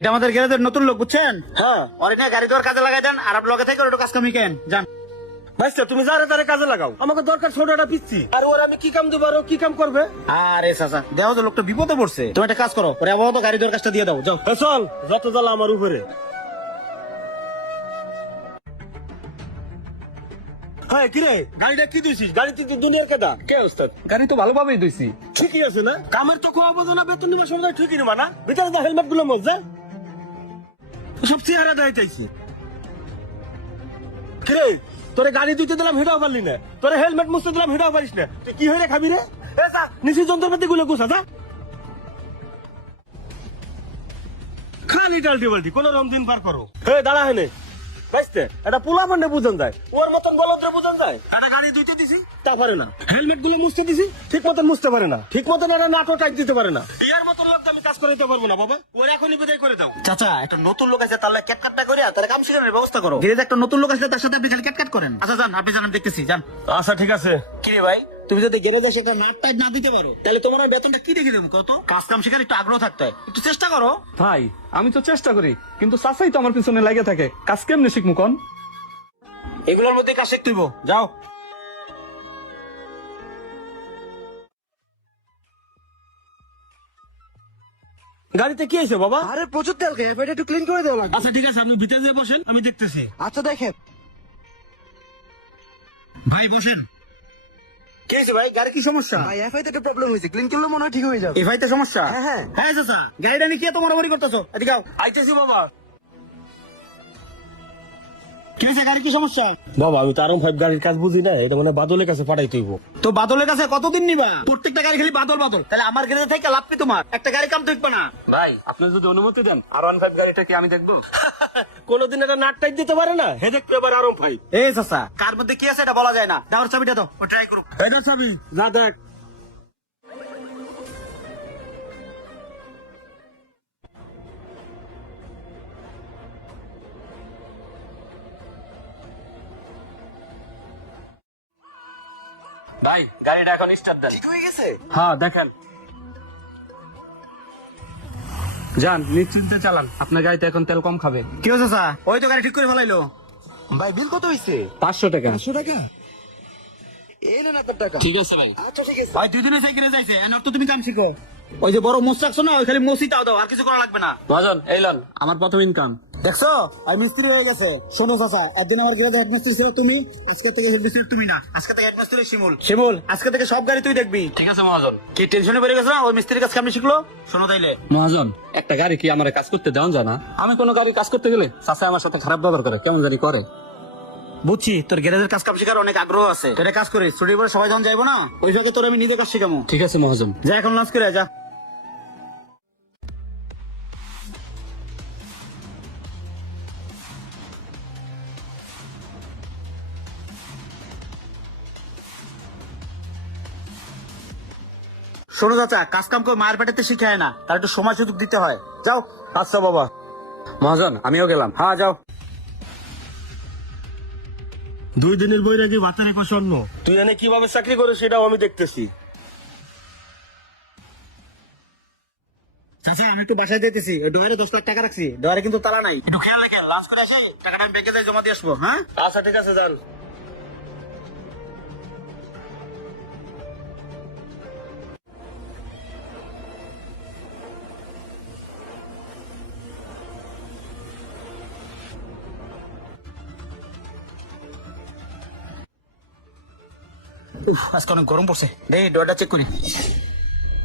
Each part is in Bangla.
এটা আমাদের গ্যারেজের নতুন লোক, বুঝছেন? হ্যাঁ ওর নিয়ে গাড়ি দেওয়ার কাজে লাগাই দেন, আর আপনি লগে থেকে একটু কাজ কামি কেন যান। ভাইস্তা, তুমি যারে তারে কাজে লাগাও, আমাকে দরকার ছোট একটা পিচ্ছি। আর ওর আমি কি কাম দেবো, আর ও কি কাম করবে? আরে চাচা, দেওয়া তো লোকটা বিপদে পড়ছে, তুমি একটা কাজ করো, পরে আবহাওয়া তো গাড়ি দেওয়ার কাজটা দিয়ে দাও, যাও। এ চল, যত জ্বালা আমার উপরে। হ্যাঁ কিরে, গাড়িটা কি দিছিস? গাড়িতে তুই দুনিয়ার কেদা কে ওস্তাদ? গাড়ি তো ভালোভাবেই ধুইছি। ঠিকই আছে না? কামের তো কোয়া বোঝো না, বেতন নিবার সময় ঠিকই নিবা না? ভিতরে যা হেলমেট গুলো মজা সব চেহারা দেয় চাইছি। কিরে, তোরে গাড়ি ধুইতে দিলাম হিটাও পারলি না, তোরে হেলমেট মুছতে দিলাম হিটাও পারিস না, তুই কি হয়ে খাবি রে? এ যা, নিচে যন্ত্রপাতি গুলো গুছা যা। খালি টাল্টি বাল্টি কোন রকম দিন পার করো। হে দাঁড়া হেনে বাইসতে, এটা পোলা ফান্ডে বুঝান যায়, ওর মতন বলদ্রে বুঝান যায়? একটা গাড়ি ধুইতে দিছি তা পারে না, হেলমেট গুলো মুছতে দিছি ঠিক মতন মুছতে পারে না, ঠিক মতন একটা নাটো টাইট দিতে পারে না। ইয়ার মতন লোক আমি কাজ করে দিতে পারবো না বাবা, ওর এখনই বিদায় করে দাও। চাচা, একটা নতুন লোক আছে, তাহলে ক্যাটকাটটা করে তাহলে কাম শেখানোর ব্যবস্থা করো। গ্যারেজে একটা নতুন লোক আসলে তার সাথে আপনি খালি ক্যাটকাট করেন। আচ্ছা যান, আপনি জান, আমি দেখতেছি, যান। আচ্ছা ঠিক আছে। কিরে ভাই, তুমি যদি গ্যারেজে সেটা নাট টাইট না দিতে পারো, তাহলে তোমার আর বেতনটা কি দেখে দেবো কত? কাজ কাম শেখার একটু আগ্রহ থাকতে হয়, একটু চেষ্টা করো। ভাই, আমি তো চেষ্টা করি, কিন্তু চাচাই তো আমার পিছনে লাগে থাকে। কাজ কেমনে শিখমু কোন? এগুলোর মধ্যে কাজ শিখতে হইব, যাও। গাড়িতে কি আছে বাবা? আরে প্রচুর তেল খেয়ে এটা একটু ক্লিন করে দেওয়া লাগবে। আচ্ছা ঠিক আছে, আপনি ভিতরে যেয়ে বসেন, আমি দেখতেছি। আচ্ছা দেখেন, ভাই বসেন। কি হয়েছে ভাই, গাড়ি কি সমস্যা? ভাই এফআই তে একটা প্রবলেম হয়েছে, ক্লিন করলে মনে হয় ঠিক হয়ে যাবে। এই ভাইতে সমস্যা? হ্যাঁ, হ্যাঁ। হ্যাঁ চাচা, গাড়িটা নিয়ে কি এত মারামারি করতেছো? এদিকে আও। আইতেছি বাবা। কি হয়েছে, গাড়ি কি সমস্যা? বাবা আমি তো আরম 5 গাড়ির কাজ বুঝি না, এটা মানে বাদলের কাছে পাঠাইতে হইব। তো বাদলের কাছে কতদিন নিবা? প্রত্যেকটা গাড়ি খালি বাদল বাদল, তাহলে আমার গ্যারেজে থেকে লাভ কি তোমার? একটা গাড়ি কাম দেখবে না? ভাই, আপনি যদি অনুমতি দেন, R15 গাড়িটা কি আমি দেখবো? কোনদিন একটা নাট টাইট দিতে পারে না, হে দেখতে পারে আরম 5। এই চাচা, কার মধ্যে কি আছে এটা বলা যায় না, দাওয়ার চাবিটা দাও, ও ট্রাই করুক। এটা চাবি, যা দেখ। ভাই, গাড়িটা এখন স্টার্ট দেন। ঠিক হয়ে গেছে? হ্যাঁ দেখেন। যান, নিশ্চিন্তে চালান, আপনার গাড়িতে এখন তেল কম খাবে। কি হয়েছে চাচা? ওই তো গাড়ি ঠিক করে ফেলাইলো। ভাই বিল কত হয়েছে? 500 টাকা। 500 টাকা? এই নেন আপনার টাকা। ঠিক আছে ভাই। আচ্ছা ঠিক আছে। ভাই 2 দিনে সাইকেলে যাইছে, এনার তো তুমি কাম শিখো। ওই যে বড় মোচ রাখছো না, ওই খালি মোচই দাও দাও, আর কিছু করা লাগবে না। মহাজন, এই লন আমার প্রথম ইনকাম। দেখছো, আমি মিস্ত্রি হয়ে গেছে। শোনো চাচা, একদিন আমার গ্যারেজে হেড মিস্ত্রি ছিল তুমি, আজকে থেকে হেড মিস্ত্রি তুমি না, আজকে থেকে হেড মিস্ত্রি শিমুল। শিমুল, আজকে থেকে সব গাড়ি তুই দেখবি। ঠিক আছে মহাজন। কি টেনশনে বেড়ে গেছে না? ওই মিস্ত্রির কাছে কেমনি শিখলো, শোনো তাইলে। মহাজন, একটা গাড়ি কি আমার কাজ করতে দেওয়া যায় না? আমি কোনো গাড়ি কাজ করতে গেলে চাচা আমার সাথে খারাপ ব্যবহার করে, কেমন গাড়ি করে। বুঝছি, তোর গ্যারেজের কাজ কাম শেখার অনেক আগ্রহ আছে, তোর কাজ করিস, ছুটির পরে সবাই যখন যাইবো না, ওই ফাঁকে তোর আমি নিজে কাজ শেখামো। ঠিক আছে মহাজন। যা এখন লাঞ্চ করে যা। শোনো চাচা, কাজ কাম করে মায়ের পেটেতে শিখায় না, তার একটু সময় সুযোগ দিতে হয়, যাও। আচ্ছা বাবা। মহাজন, আমিও গেলাম। হ্যাঁ যাও। 2 দিনের বৈরাগী ভাতের এক স্বর্ণ, তুই এনে কিভাবে চাকরি করে সেটাও আমি দেখতেছি। চাচা, আমি একটু বাসায় দিতেছি, ডয়ারে 10 লাখ টাকা রাখছি, ডয়ারে কিন্তু তালা নাই, একটু খেয়াল রাখেন। লাঞ্চ করে আসে টাকাটা আমি ব্যাংকে যাই জমা দিয়ে আসবো, হ্যাঁ? আচ্ছা ঠিক আছে, যান। উফ, আজকে অনেক গরম পড়ছে, দেই ডয়ারটা চেক করি।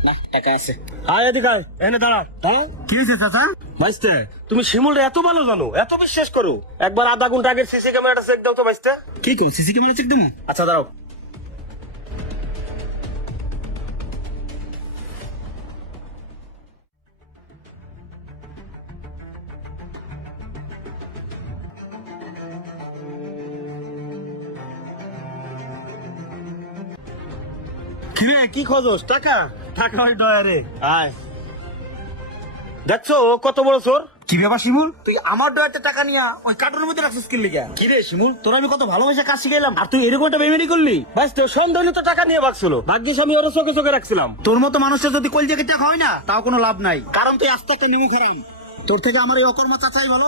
না, টাকা আছে। আয় এদিকে আয়, এনে দাঁড়া। হ্যাঁ কি হয়েছে চাচা? ভাইস্তে, তুমি শিমুলটা এত ভালো জানো, এত বিশ্বাস করো, একবার আধা ঘন্টা আগের সিসি ক্যামেরাটা চেক দাও তো ভাইস্তে। কি কো, সিসি ক্যামেরা চেক দেবো? আচ্ছা দাঁড়াও। কিরে কি খোঁজস? টাকা? টাকা ওই ডয়ারে। আয়, দেখছো ও কত বড় চোর। কি ব্যাপার শিমুল, তুই আমার ডয়ারতে টাকা নিয়া ওই কার্টুনের মধ্যে রাখছিস কি লিগা? কি রে শিমুল, তোর আমি কত ভালোবাসা কাজ শিখাইলাম, আর তুই এরকম একটা বেমেনি করলি? ভাইস্তে, সন্দেহ তো টাকা নিয়ে ভাগছিল, ভাগ্যিস আমি ওর চোখে চোখে রাখছিলাম। তোর মতো মানুষের যদি কলজে টাকা হয় না, তাও কোনো লাভ নাই, কারণ তুই আস্তে একটা নেমু খারাম। তোর থেকে আমার এই অকর্মা চাচাই ভালো।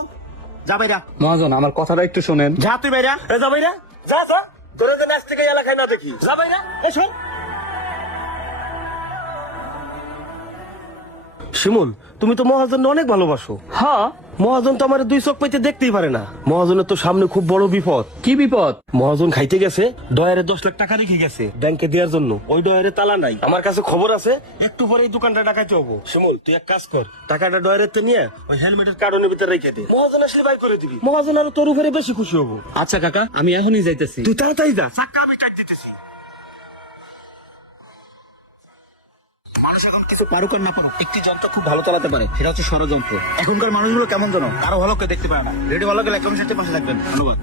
যা বাইরা, মহাজন আমার কথাটা একটু শোনেন। যা তুই বাইরা। এ যা ভাইরা, যা যা, তোরা যেন আজ থেকে এই এলাকায় না দেখি, যা ভাইরা, এসো। শিমুল, তুমি তো মহাজন অনেক ভালোবাসো। হ্যাঁ, মহাজন তো আমার দুই চোখ পেতে দেখতেই পারে না। মহাজনের তো সামনে খুব বড় বিপদ। কি বিপদ? মহাজন খাইতে গেছে, ডয়ারে 10 লাখ টাকা রেখে গেছে ব্যাংকে দেওয়ার জন্য। ওই ডয়ারে তালা নাই, আমার কাছে খবর আছে একটু পরে এই দোকানটা ডাকাইতে হবো। শিমুল, তুই এক কাজ কর, টাকাটা ডয়ারেতে নিয়ে ওই হেলমেটের কার্টনের ভিতরে রেখে দে। মহাজন আসলে বাই করে দিবি, মহাজন আরো তোর উপরে বেশি খুশি হবো। আচ্ছা কাকা, আমি এখনই যাইতেছি। তুই তাড়াতাড়ি যা, চাক্কা আমি টাইট দিতেছি। মানুষ এখন কিছু পারুক আর না পারুক, একটি যন্ত্র খুব ভালো চালাতে পারে, সেটা হচ্ছে ষড়যন্ত্র। এখনকার মানুষগুলো কেমন জানো, কারো ভালো কেউ দেখতে পারে না। রেডিও ভালো গেলে একদম সাথে পাশে থাকবেন। ধন্যবাদ।